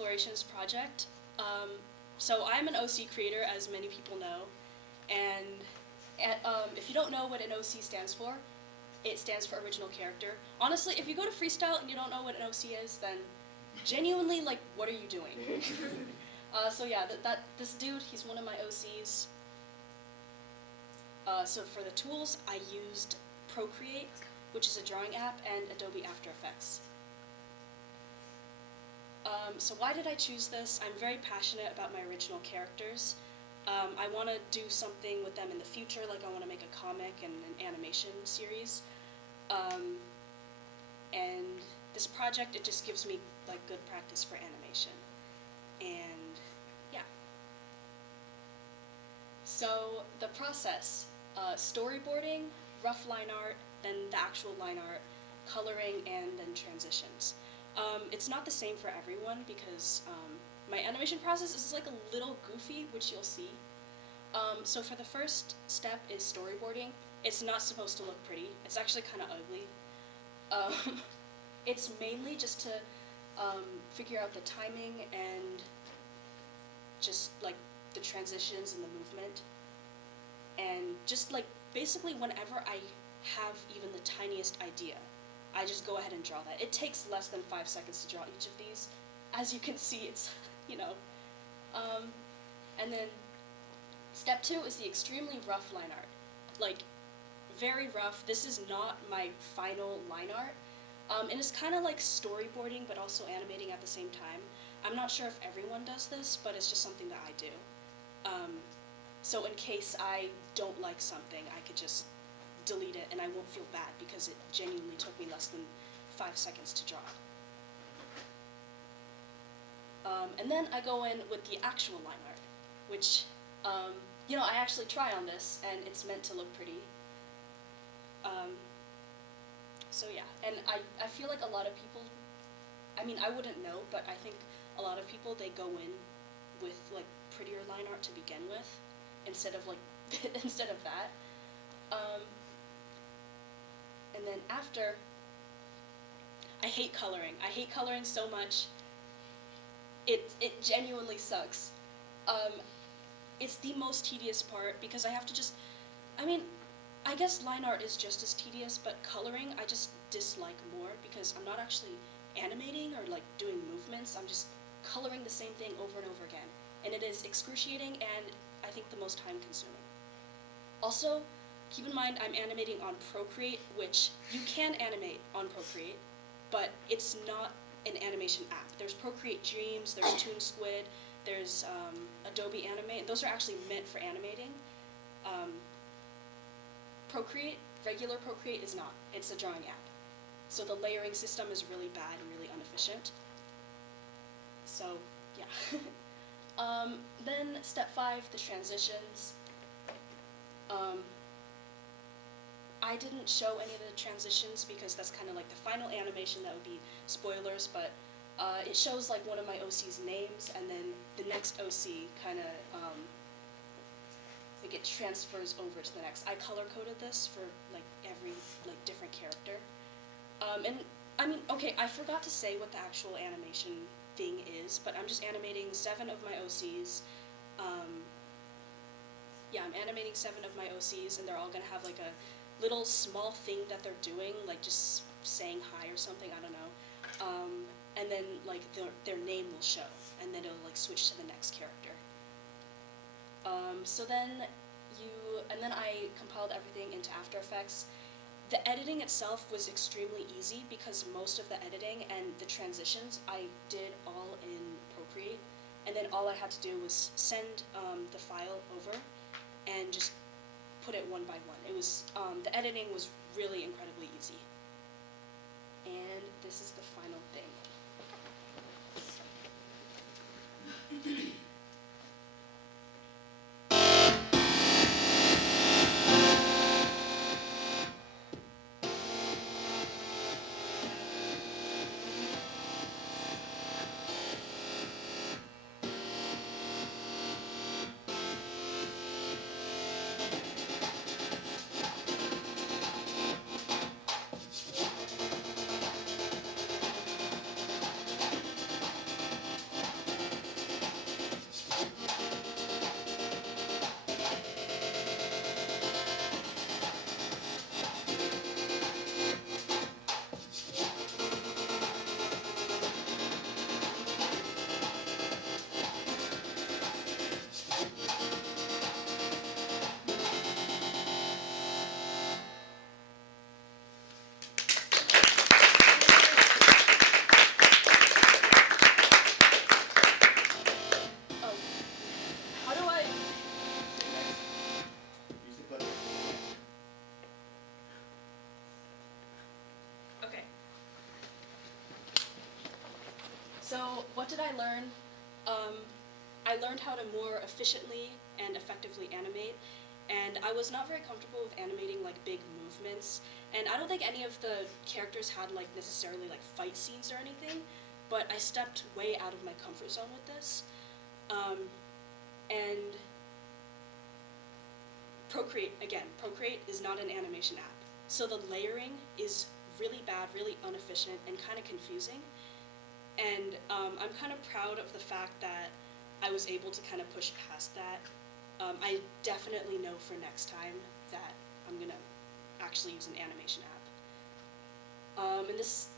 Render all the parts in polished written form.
Explorations project. So I'm an OC creator, as many people know, and if you don't know what an OC stands for, it stands for original character. Honestly, if you go to freestyle and you don't know what an OC is, then genuinely, like, what are you doing? So yeah, this dude, he's one of my OCs. So for the tools, I used Procreate, which is a drawing app, and Adobe After Effects. So why did I choose this? I'm very passionate about my original characters. I want to do something with them in the future, like I want to make a comic and an animation series. And this project, it just gives me like good practice for animation. And yeah. So the process, storyboarding, rough line art, then the actual line art, coloring, and then transitions. It's not the same for everyone because my animation process is like a little goofy, which you'll see. So for the first step is storyboarding. It's not supposed to look pretty. It's actually kind of ugly. It's mainly just to figure out the timing and just like the transitions and the movement. And just like basically whenever I have even the tiniest idea, I just go ahead and draw that. It takes less than 5 seconds to draw each of these. As you can see, it's, you know. And then step 2 is the extremely rough line art. Like, very rough. This is not my final line art. And it's kind of like storyboarding, but also animating at the same time. I'm not sure if everyone does this, but it's just something that I do. So in case I don't like something, I could just delete it and I won't feel bad because it genuinely took me less than 5 seconds to draw. And then I go in with the actual line art, which, you know, I actually try on this and it's meant to look pretty. So yeah, and I feel like a lot of people, I mean, I wouldn't know, but I think a lot of people, they go in with like prettier line art to begin with, instead of like, instead of that. And then after, I hate coloring. I hate coloring so much. It genuinely sucks. It's the most tedious part because I have to just, I mean, I guess line art is just as tedious, but coloring I just dislike more because I'm not actually animating or like doing movements. I'm just coloring the same thing over and over again. And it is excruciating and I think the most time consuming. Also, keep in mind I'm animating on Procreate, which you can animate on Procreate, but it's not an animation app. There's Procreate Dreams, there's Toon Squid, there's Adobe Animate. Those are actually meant for animating. Procreate, regular Procreate is not. It's a drawing app. So the layering system is really bad and really inefficient. So, yeah. Then step 5, the transitions. I didn't show any of the transitions because that's kind of like the final animation, that would be spoilers, but it shows like one of my OC's names, and then the next OC kind of, like it transfers over to the next. I color-coded this for like every like different character. And I mean, okay, I forgot to say what the actual animation thing is, but I'm just animating 7 of my OCs. Yeah, I'm animating 7 of my OCs, and they're all gonna have like a little small thing that they're doing, like just saying hi or something, I don't know. And then like their name will show, and then it'll like switch to the next character. So then I compiled everything into After Effects. The editing itself was extremely easy because most of the editing and the transitions I did all in Procreate, and then all I had to do was send the file over and just put it one by one. It was, the editing was really incredibly easy. And this is the final thing. So what did I learn? I learned how to more efficiently and effectively animate, and I was not very comfortable with animating like big movements, and I don't think any of the characters had like necessarily like fight scenes or anything, but I stepped way out of my comfort zone with this. And Procreate is not an animation app, so the layering is really bad, really inefficient, and kind of confusing. And I'm kind of proud of the fact that I was able to kind of push past that. I definitely know for next time that I'm going to actually use an animation app. And this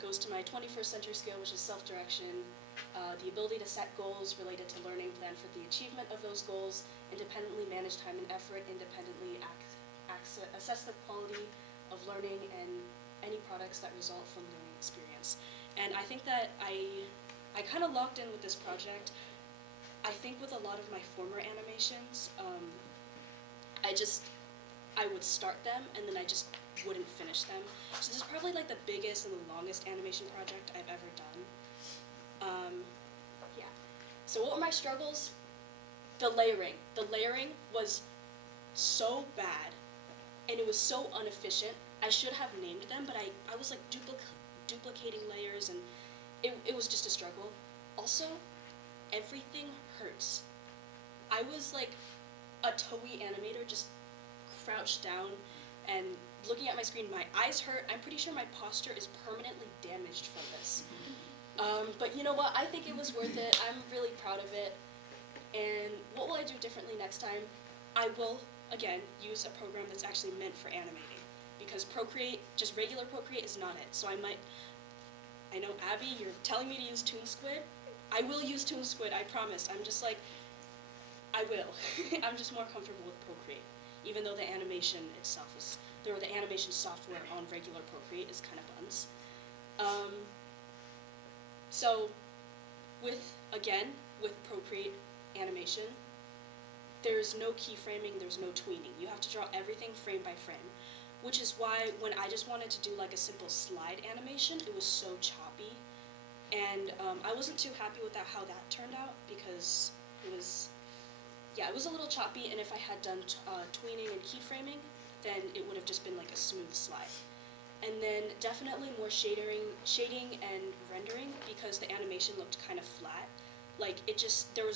goes to my 21st century skill, which is self-direction, the ability to set goals related to learning, plan for the achievement of those goals, independently manage time and effort, independently assess the quality of learning and any products that result from learning experience. And I think that I kind of locked in with this project. I think with a lot of my former animations, I would start them and then I just wouldn't finish them. So this is probably like the biggest and the longest animation project I've ever done. Yeah. So what were my struggles? The layering. The layering was so bad and it was so inefficient. I should have named them, but I was like duplicating layers and it was just a struggle. Also, everything hurts. I was like a Toei animator, just crouched down and looking at my screen. My eyes hurt. I'm pretty sure my posture is permanently damaged from this. But you know what? I think it was worth it. I'm really proud of it. And what will I do differently next time? I will, again, use a program that's actually meant for animating. Because Procreate, just regular Procreate, is not it. So I know, Abby, you're telling me to use ToonSquid. I will use ToonSquid, I promise. I'm just like, I will. I'm just more comfortable with Procreate, even though the animation itself is, or the animation software on regular Procreate is kind of buns. So, with Procreate animation, there's no keyframing, there's no tweening. You have to draw everything frame by frame, which is why when I just wanted to do like a simple slide animation, it was so choppy. And I wasn't too happy with how that turned out because it was a little choppy, and if I had done tweening and keyframing, then it would have just been like a smooth slide. And then definitely more shading and rendering because the animation looked kind of flat. Like there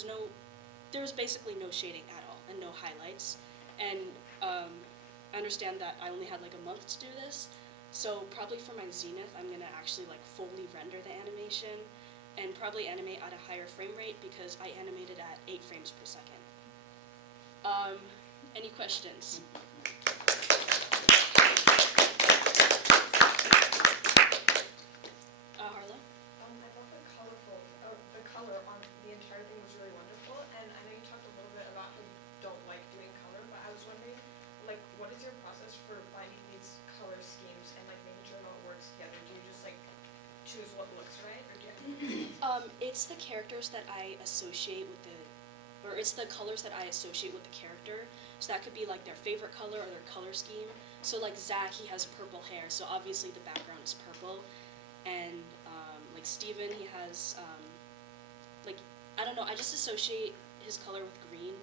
was basically no shading at all and no highlights. And I understand that I only had like a month to do this, so probably for my Zenith, I'm gonna actually like fully render the animation and probably animate at a higher frame rate because I animated at 8 frames per second. Any questions? Harla? I thought the color on the entire thing was really wonderful, and I know you talked a little bit about how you don't like doing color, but I was wondering, like, what is your process for finding these color schemes and like making sure it all works together? Do you just like choose what looks right, or do you It's the characters that I associate with it's the colors that I associate with the character. So that could be like their favorite color or their color scheme. So like Zach, he has purple hair, so obviously the background is purple. And like Steven, he has like, I don't know, I just associate his color with green.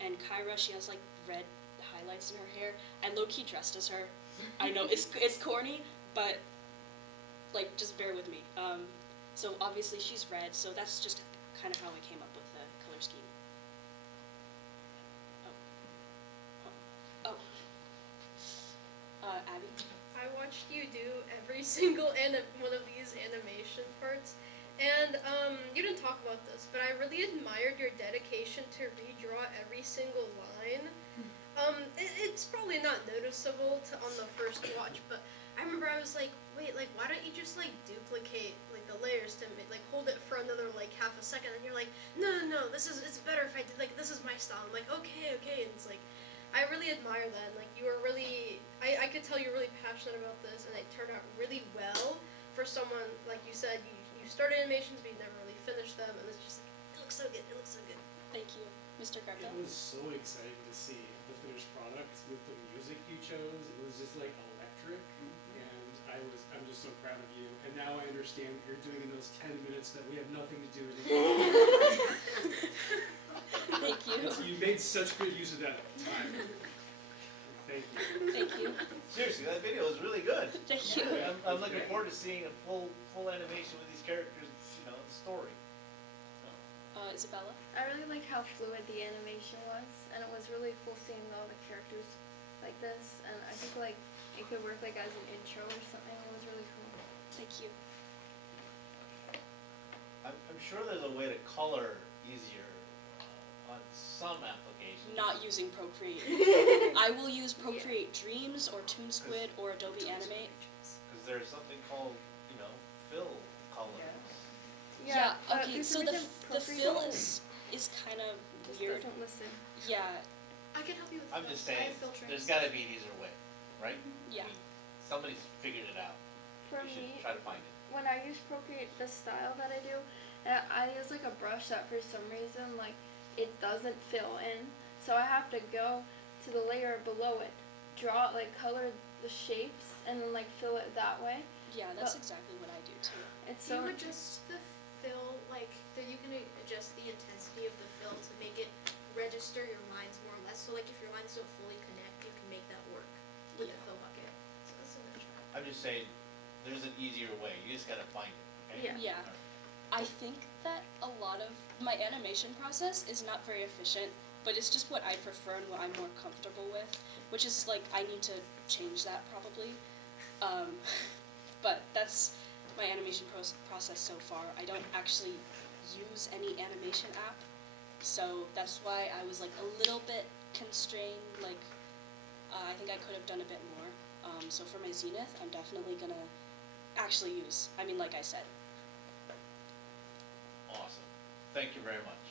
And Kyra, she has like red highlights in her hair. I low-key dressed as her. I know it's corny, but like just bear with me. So obviously she's red, so that's just kind of how I came up with the color scheme. Abby? I watched you do every single one of these animation parts, and you didn't talk about this, but I really admired your dedication to redraw every single line. It's probably not noticeable on the first watch, but I remember I was like, wait, like, why don't you just like duplicate like the layers to like hold it for another like half a second, and you're like, no, it's better if I did, like, this is my style. I'm like, okay, and it's like, I really admire that. Like, you were really, I could tell you're really passionate about this, and it turned out really well for someone, like you said, you started animations, but you never really finished them, and it's just like, it looks so good. Thank you. Mr. Greco? It was so exciting to see the finished product with the music you chose. It was just like electric, and I I'm just so proud of you. And now I understand what you're doing in those 10 minutes that we have nothing to do with it. Thank you. You made such good use of that time. Thank you. Thank you. Seriously, that video was really good. Thank you. I'm looking forward to seeing a full animation with these characters, the story. Isabella? I really like how fluid the animation was, and it was really cool seeing all the characters like this, and I think like it could work like as an intro or something. It was really cool. Thank you. I'm sure there's a way to color easier on some applications. Not using Procreate. I will use Procreate Dreams or ToonSquid or Adobe Animate. Because there's something called, fill colors. Yeah, but okay, for so some the reason, fill Procreate is kind of just weird. doesn't listen. Yeah, I can help you with I'm filters. just I saying, have filtering. there's got to be an easier way, right? yeah. I mean, somebody's figured it out. For We me, should try to find it. when I use Procreate, the style that I do, I use like a brush that for some reason like it doesn't fill in, so I have to go to the layer below it, draw like color the shapes, and then like fill it that way. Yeah, that's But- exactly what I do too. It's Do so you adjust the fill, like, that you can adjust the intensity of the fill to make it register your lines more or less? So, like, if your lines don't fully connect, you can make that work with the Yeah. fill bucket. So that's a good try. I'm just saying, there's an easier way. You just got to find it. Okay? Yeah. Yeah. I think that a lot of my animation process is not very efficient, but it's just what I prefer and what I'm more comfortable with, which is like I need to change that probably. But that's my animation process so far. I don't actually use any animation app, so that's why I was like a little bit constrained. Like I think I could have done a bit more. So for my Zenith, I'm definitely gonna actually use. I mean, like I said. Awesome. Thank you very much.